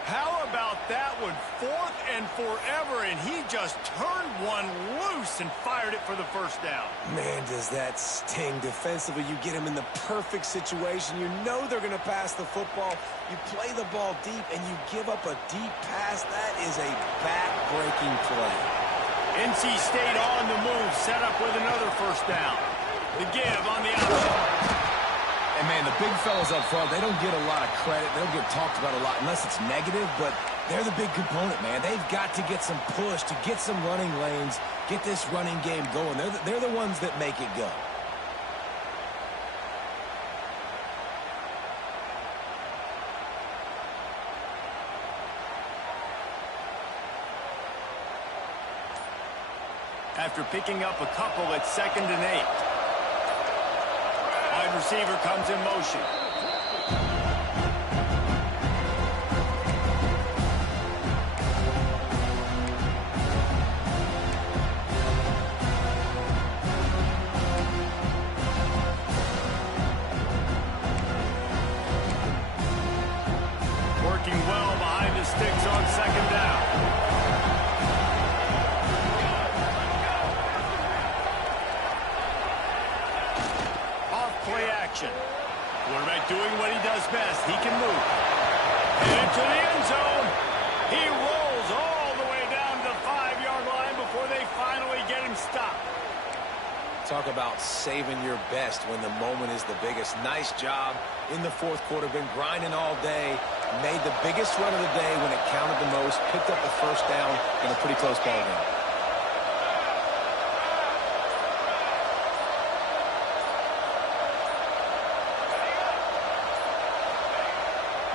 How about that one? Fourth and forever, and he just turned one loose and fired it for the first down. Man, does that sting defensively. You get him in the perfect situation. You know they're going to pass the football. You play the ball deep, and you give up a deep pass. That is a back-breaking play. NC State on the move, set up with another first down. The give on the option. And, man, the big fellas up front, they don't get a lot of credit. They don't get talked about a lot unless it's negative, but they're the big component, man. They've got to get some push to get some running lanes, get this running game going. They're the ones that make it go. After picking up a couple at 2nd and 8. Wide receiver comes in motion. Working well behind the sticks on 2nd down. play action. Quarterback doing what he does best. He can move. Headed to the end zone. He rolls all the way down to the 5-yard line before they finally get him stopped. Talk about saving your best when the moment is the biggest. Nice job in the fourth quarter. Been grinding all day. Made the biggest run of the day when it counted the most. Picked up the first down in a pretty close ball game.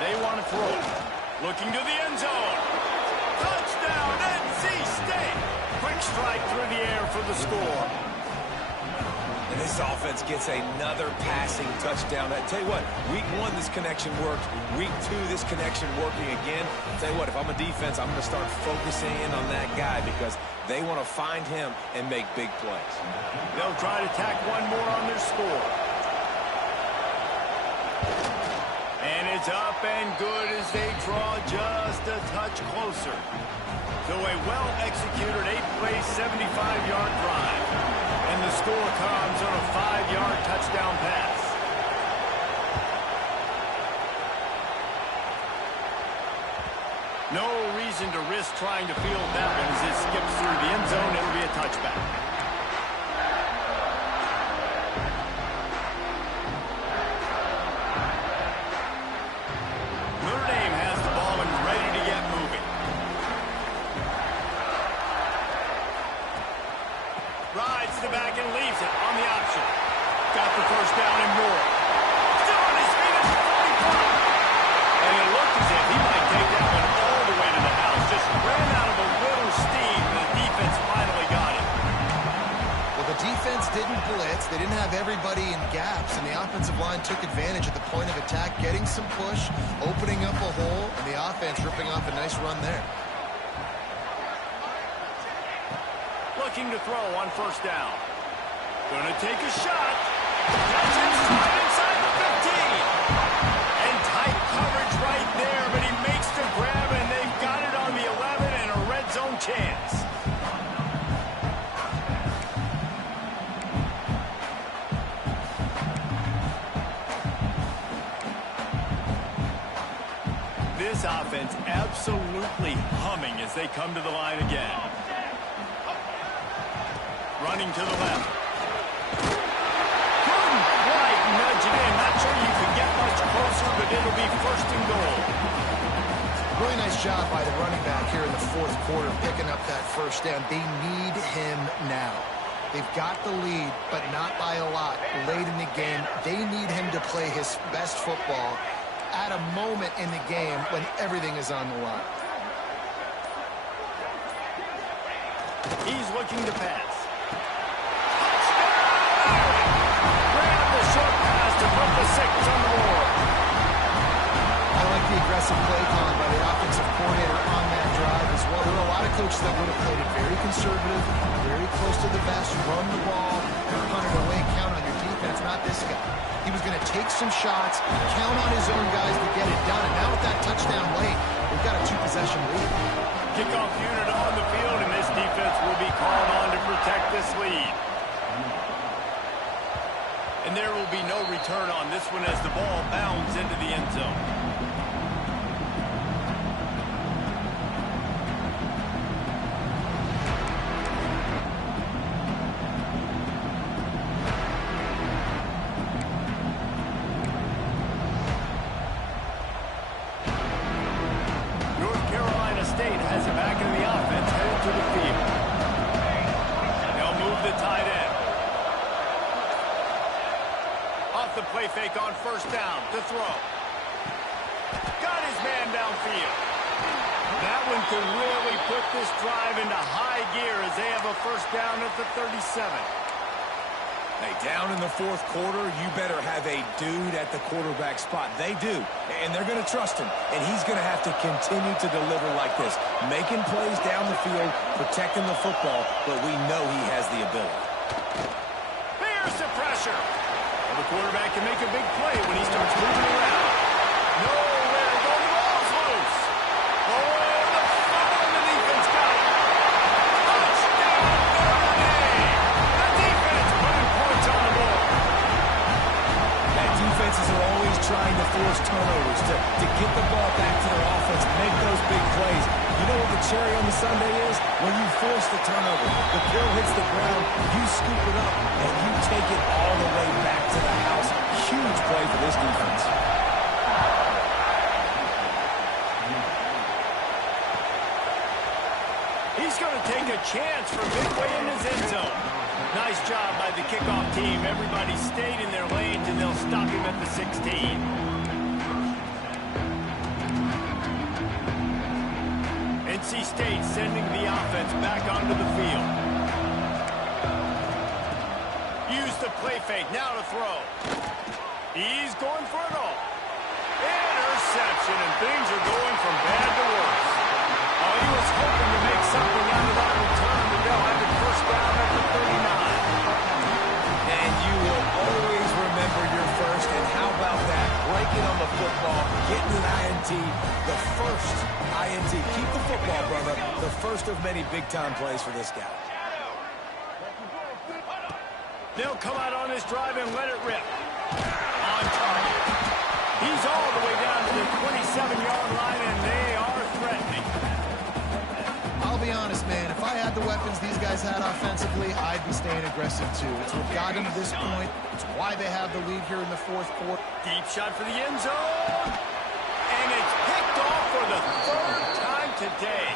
They want to throw it. Looking to the end zone. Touchdown, NC State. Quick strike through the air for the score. And this offense gets another passing touchdown. I tell you what, week 1, this connection worked. Week 2, this connection working again. I tell you what, if I'm a defense, I'm going to start focusing in on that guy because they want to find him and make big plays. They'll try to tack one more on their score. And it's up and good as they draw just a touch closer to a well-executed 8-play, 75-yard drive. And the score comes on a 5-yard touchdown pass. No reason to risk trying to field that one as it skips through the end zone. It'll be a touchback. First down and more. Still on his feet at the 45. And it looked as if he might take that one all the way to the house. Just ran out of a little steam, and the defense finally got it. Well, the defense didn't blitz. They didn't have everybody in gaps, and the offensive line took advantage at the point of attack, getting some push, opening up a hole, and the offense ripping off a nice run there. Looking to throw on first down. Going to take a shot. That's inside the 15. And tight coverage right there, but he makes the grab, and they've got it on the 11 and a red zone chance. This offense absolutely humming as they come to the line again. Running to the left. Nudge it in. Not sure you can get much closer, but it'll be first and goal. Really nice job by the running back here in the fourth quarter, picking up that first down. They need him now. They've got the lead, but not by a lot. Late in the game, they need him to play his best football at a moment in the game when everything is on the line. He's looking to pass. To put the 6 on the board. I like the aggressive play calling by the offensive coordinator on that drive as well. There are a lot of coaches that would have played it very conservative, very close to the vest, run the ball, and punt it away, count on your defense. Not this guy. He was going to take some shots, count on his own guys to get it done. And now with that touchdown late, we've got a 2-possession lead. Kickoff unit on the field, and this defense will be called on to protect this lead. And there will be no return on this one as the ball bounds into the end zone. North Carolina State has it back in the offense, headed to the field. They'll move the tight end. The play fake on first down to throw. Got his man downfield. That one could really put this drive into high gear as they have a first down at the 37. Hey, down in the fourth quarter, you better have a dude at the quarterback spot. They do, and they're going to trust him. And he's going to have to continue to deliver like this, making plays down the field, protecting the football, but we know he has the ability. There's the pressure. The quarterback can make a big play when he starts moving around. Nowhere to go. The ball's loose. Oh, the fumble, and the defense got it. Touchdown, Notre Dame. The defense putting points on the board. cherry on the sundae is when you force the turnover. The pill hits the ground, you scoop it up, and you take it all the way back to the house. Huge play for this defense. He's going to take a chance from midway in his end zone. Nice job by the kickoff team. Everybody stayed in their lanes, and they'll stop him at the 16. NC State sending the offense back onto the field. Use the play fake. Now to throw. He's going for it all. Interception, and things are going from bad to worse. Oh, he was hoping to make something out of that return, but they'll have it first down at the 39. And you will always remember your first. And how about that? Breaking on the football, getting an INT, the first INT. Keep the football, brother. The first of many big-time plays for this guy. They'll come out on this drive and let it rip. On target. He's all the way down to the 27-yard line, and they are threatening. I'll be honest, man. If I had the weapons these guys had offensively, I'd be staying aggressive, too. It's what got them to this point. It's why they have the lead here in the fourth quarter. Deep shot for the end zone. And it's picked off for the third time today.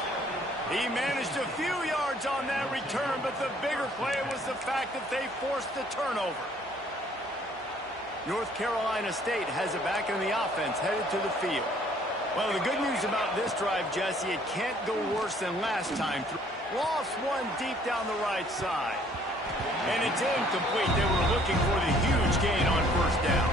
He managed a few yards on that return, but the bigger play was the fact that they forced the turnover. North Carolina State has it back in the offense, headed to the field. Well, the good news about this drive, Jesse, it can't go worse than last time. Lost one deep down the right side. And it's incomplete. They were looking for the huge gain on first down.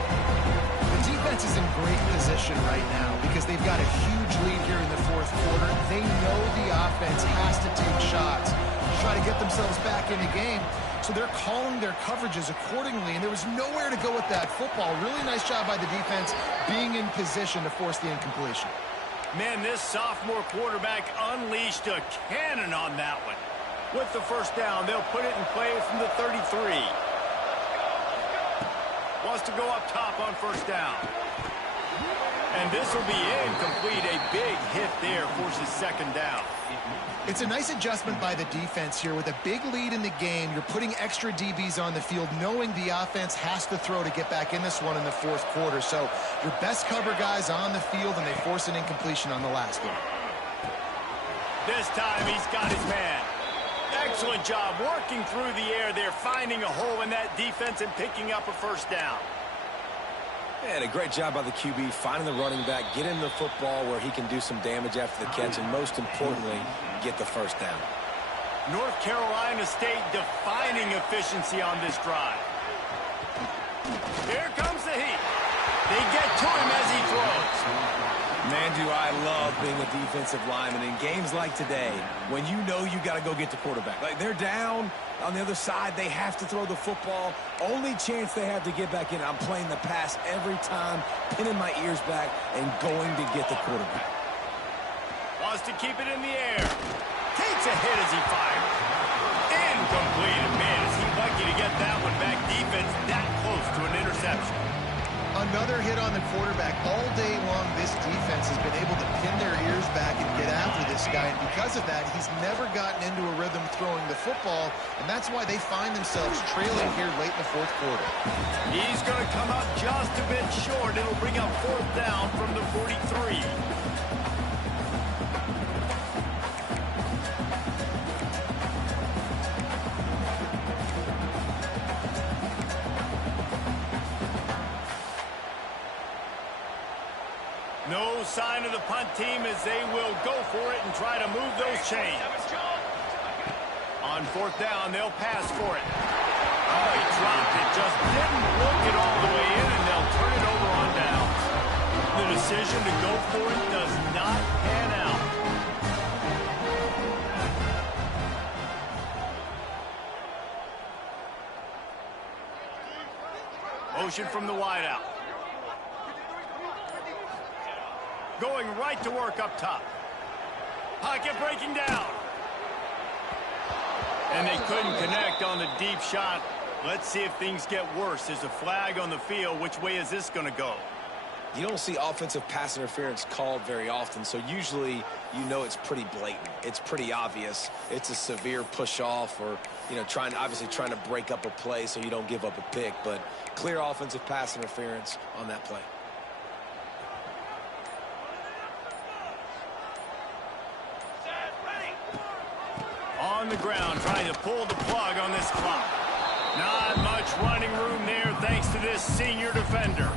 The defense is in great position right now because they've got a huge lead here in the fourth quarter. They know the offense has to take shots to try to get themselves back in the game. So they're calling their coverages accordingly, and there was nowhere to go with that football. Really nice job by the defense being in position to force the incompletion. Man, this sophomore quarterback unleashed a cannon on that one. With the first down, they'll put it in play from the 33. Wants to go up top on first down. And this will be incomplete. A big hit there forces second down. It's a nice adjustment by the defense here. With a big lead in the game, you're putting extra DBs on the field, knowing the offense has to throw to get back in this one in the fourth quarter. So your best cover guys on the field, and they force an incompletion on the last one. This time he's got his man. Excellent job working through the air there, finding a hole in that defense and picking up a first down. And a great job by the QB, finding the running back, get him the football where he can do some damage after the catch, and most importantly, get the first down. North Carolina State defining efficiency on this drive. Here comes the heat. They get to him as he throws. Man, do I love being a defensive lineman in games like today when you know you got to go get the quarterback. Like, they're down on the other side. They have to throw the football. Only chance they have to get back in. I'm playing the pass every time, pinning my ears back and going to get the quarterback. Wants to keep it in the air. Takes a hit as he fires. Incomplete. Man, is he lucky to get that one back. Defense that close to an interception. Another hit on the quarterback. All day long, this defense has been able to pin their ears back and get after this guy. And because of that, he's never gotten into a rhythm throwing the football. And that's why they find themselves trailing here late in the fourth quarter. He's going to come up just a bit short. It'll bring up fourth down from the 43. No sign of the punt team as they will go for it and try to move those chains. On fourth down, they'll pass for it. Oh, he dropped it. Just didn't look it all the way in, and they'll turn it over on downs. The decision to go for it does not pan out. Motion from the wideout. Going right to work up top. Pocket breaking down. And they couldn't connect on the deep shot. Let's see if things get worse. There's a flag on the field. Which way is this going to go? You don't see offensive pass interference called very often, so usually you know it's pretty blatant. It's pretty obvious. It's a severe push-off or, you know, obviously trying to break up a play so you don't give up a pick, but clear offensive pass interference on that play. On the ground, trying to pull the plug on this clock. Not much running room there thanks to this senior defender.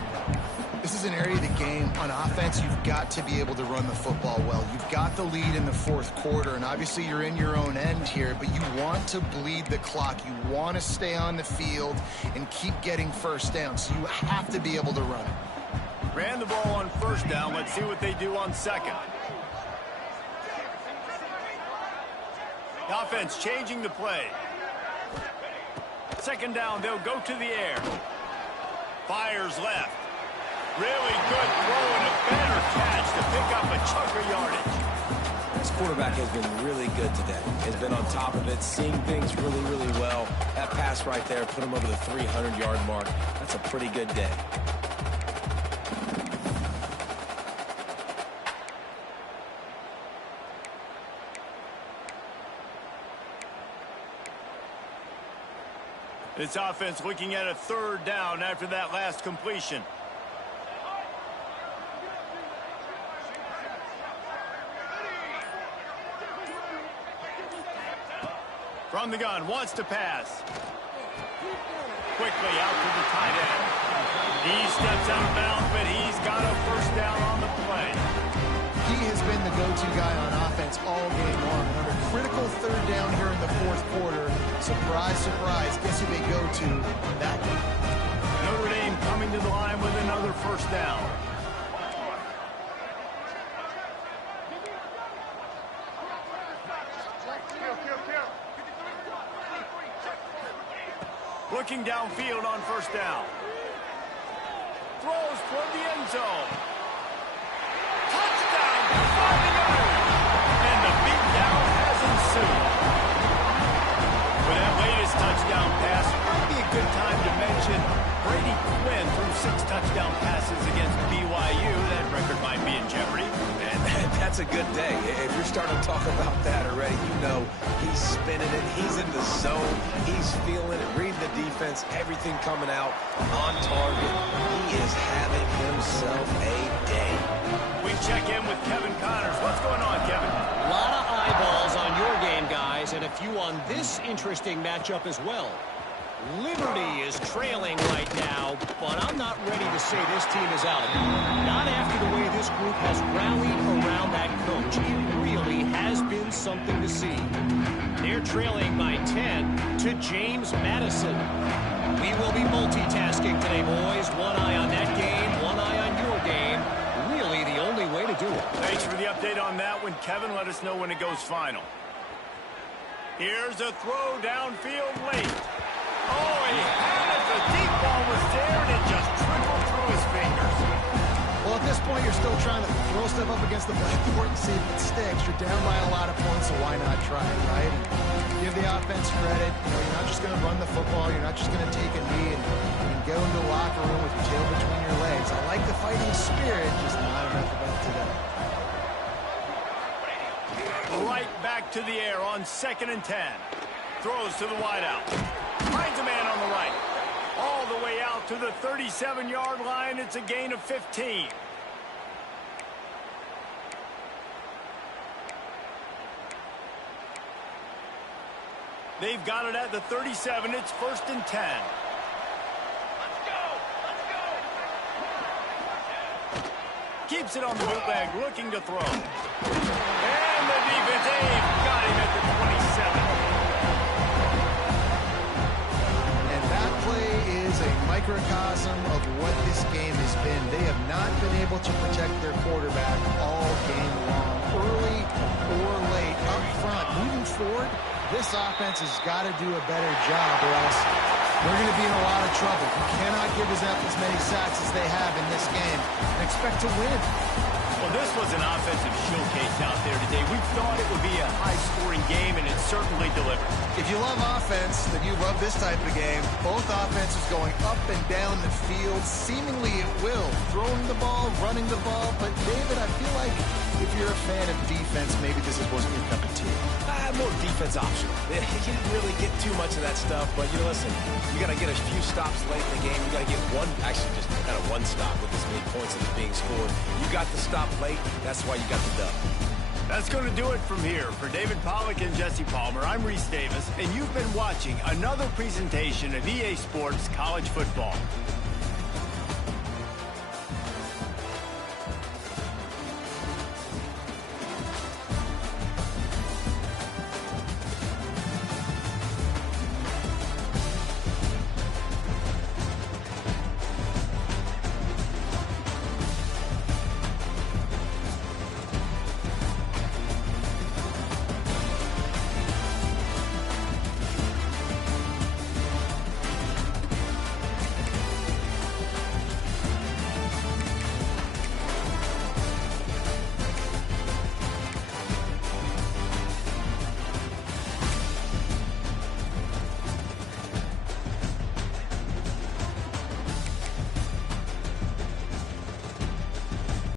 This is an area of the game on offense you've got to be able to run the football well. You've got the lead in the fourth quarter, and obviously you're in your own end here, but you want to bleed the clock. You want to stay on the field and keep getting first down, so you have to be able to run it. Ran the ball on first down. Let's see what they do on second. The offense changing the play. Second down, they'll go to the air. Fires left. Really good throw and a better catch to pick up a chunk of yardage. This quarterback has been really good today. Has been on top of it, seeing things really, really well. That pass right there put him over the 300-yard mark. That's a pretty good day. This offense looking at a third down after that last completion. From the gun, wants to pass. Quickly out to the tight end. He steps out of bounds, but he's got a first down on the play. He has been the go-to guy on offense all game long. Another critical third down here in the fourth quarter. Surprise, surprise. Guess who they go to? That one. Notre Dame coming to the line with another first down. Looking downfield on first down. Throws toward the end zone. Touchdown! And the beatdown has ensued. For that latest touchdown pass, might be a good time to mention Brady Quinn threw 6 touchdown passes against BYU. That record might be in jeopardy. And that's a good day. If you're starting to talk about that already, you know he's spinning it. He's in the zone. He's feeling it, reading the defense, everything coming out on target. He is having himself a day. We check in with Kevin Connors. What's going on, Kevin? A lot of eyeballs on your game, guys, and a few on this interesting matchup as well. Liberty is trailing right now, but I'm not ready to say this team is out. Not after the way this group has rallied around that coach. It really has been something to see. They're trailing by 10 to James Madison. We will be multitasking today, boys. One eye on that game, one eye on your game. Really the only way to do it. Thanks for the update on that one, Kevin. Let us know when it goes final. Here's a throw downfield late. Oh, he had it. The deep ball was there, and it just trickled through his fingers. Well, at this point, you're still trying to throw stuff up against the backboard and see if it sticks. You're down by a lot of points, so why not try it, right? And give the offense credit. You know, you're not just going to run the football. You're not just going to take a knee and go into the locker room with your tail between your legs. I like the fighting spirit, just not enough of that today. Right back to the air on 2nd and 10. Throws to the wideout. Finds a man on the right. All the way out to the 37-yard line. It's a gain of 15. They've got it at the 37. It's 1st and 10. Keeps it on the bootleg, looking to throw. And the defense, they've got him at the 27. And that play is a microcosm of what this game has been. They have not been able to protect their quarterback all game long, early or late, up front. Moving forward, this offense has got to do a better job, or else they're going to be in a lot of trouble. You cannot give us up as many sacks as they have in this game and expect to win. Well, this was an offensive showcase out there today. We thought it would be a high-scoring game, and it certainly delivered. If you love offense, then you love this type of game. Both offenses going up and down the field, seemingly at will. Throwing the ball, running the ball. But, David, I feel like if you're a fan of defense, maybe this wasn't your cup of tea. More defense optional. You didn't really get too much of that stuff, but listen, you got to get a few stops late in the game. You got to get just kind of one stop with as many points that is being scored. You got the stop late. That's why you got the dub. That's going to do it from here. For David Pollack and Jesse Palmer, I'm Reese Davis, and you've been watching another presentation of EA Sports College Football.